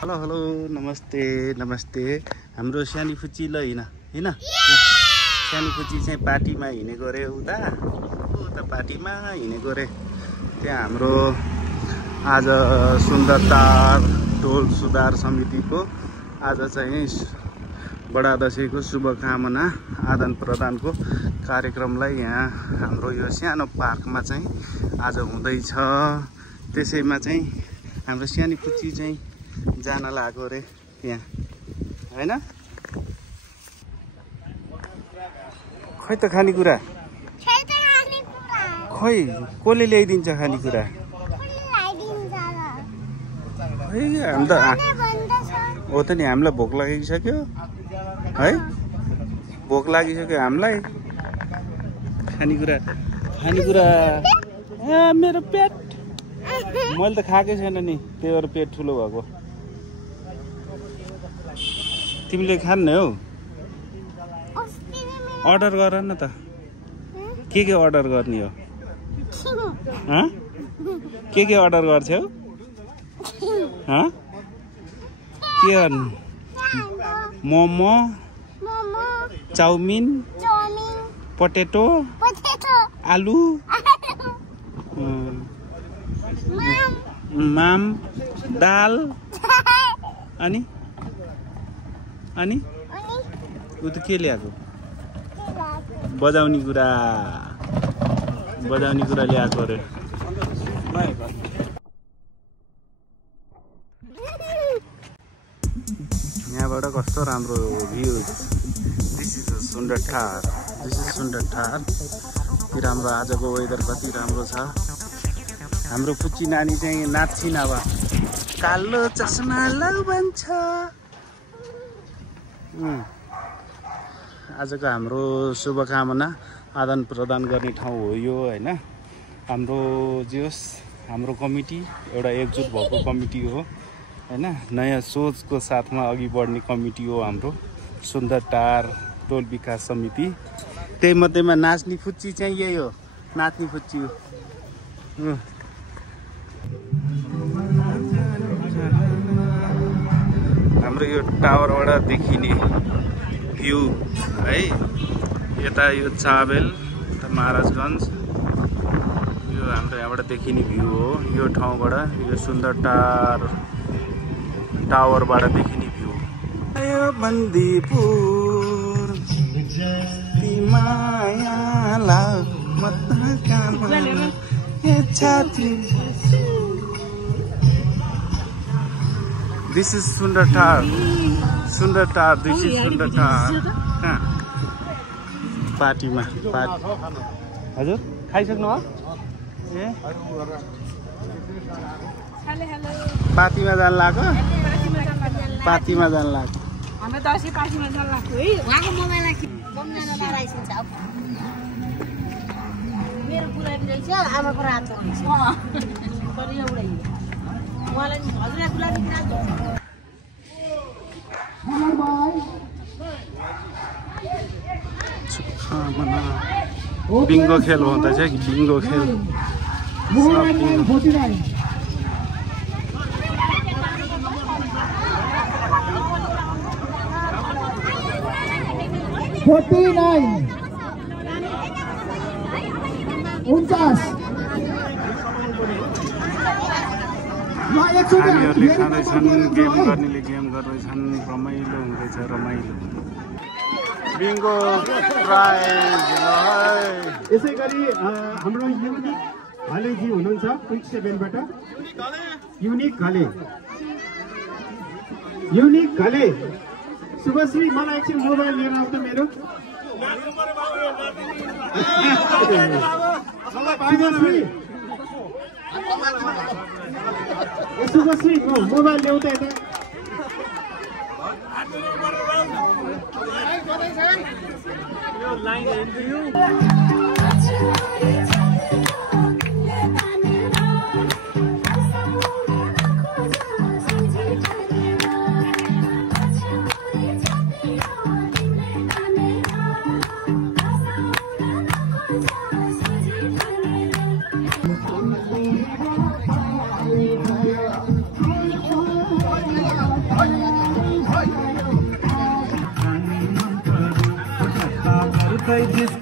Hello hello नमस्ते नमस्ते हाम्रो सानी फुच्ची ल हैन सानी फुच्ची चाहिँ पार्टीमा हिँडेको रे उता पार्टीमा हिँडेको रे त्यहाँ हाम्रो आज सुन्दरतार टोल सुधार समितिको आज चाहिँ बडा दशैंको शुभकामना आदान प्रदानको कार्यक्रमलाई यहाँ हाम्रो यो सानो पार्कमा चाहिँ आज हुँदैछ। त्यसैमा चाहिँ हाम्रो सानी फुच्ची चाहिँ जान लाग्यो रे यहाँ हैन। खै त खानेकुरा खै कसले ल्याइदिन्छ खानेकुरा हामी त हो त नि हामीलाई भोक लागिसक्यो है भोक लागिसक्यो हामीलाई खानेकुरा मेरो पेट मैले त खाएकै छैन नि त्यही भएर पेट ठुलो भएको। तिमीले खान्ने हौ अर्डर गर न त के अर्डर गर्ने हो के अर्डर गर्छौ के गर्नु मोमो चाउमिन पोटेटो आलु माम दाल अनि उ त के ल्याएको बजाउने कुरा ल्याएको रे। यहाँबाट कस्तो राम्रो भ्यू। दिस इज सुन्दरटार के राम्रो आजको वेदर कति राम्रो छ। हाम्रो फुच्ची नानी चाहिँ नाच्छिन् अब कालो चस्मा लाउ भन्छ। आजको हाम्रो शुभकामना आदान प्रदान गर्ने ठाउँ हो यो हैन। हाम्रो हाम्रो कमिटी एउटा एकजुट भएको कमिटी हो हैन। नयाँ सोचको साथमा अघि बढ्ने कमिटी हो हाम्रो सुन्दरटार टोल विकास समिति। त्यही मध्येमा नाच्ने फुच्ची चाहिँ यही हो नाच्ने फुच्ची हो। हाम्रो यो टावरबाट देखिने भ्यू है यता यो चाबेल महाराजगञ्ज यो हाम्रो यहाँबाट देखिने भ्यू हो। यो ठाउँबाट यो सुन्दरटार टावरबाट देखिने भ्यू। यो बन्दीपुर माया लाग मत कामना ये छाती। This is Sundartar. This is Sundartar. पार्टीमा हजुर खाइसक्नु हो ए पार्टीमा जान लाग्यो पार्टीमा जान लाग्यो हामी दसैँ पार्टीमा जान लाग्यो है। उहाँको मोबाइललाई बमजना लगाइसन्छ मेरो पुरानो रहेछ आमाको रातो रहेछ पनि एउटै उहाँलाई हजुर गुलाबी रातो बिङ्गो खेल हुँदैछ कि बिङ्गो खेल 49 नानीहरूले खाँदैछन् गेम गर्नेले गेम गर्दैछन् रमाइलो हुँदैछ रमाइलो बिङ्गो प्राइज। यसै गरी हाम्रो युनिक घलेजी हुनुहुन्छ क्विक 7 बाट युनिक घले शुभश्री मलाई एकछिन मोबाइल लिएर आउँछ मेरो शुभश्री मोबाइल ल्याउँछ यता खै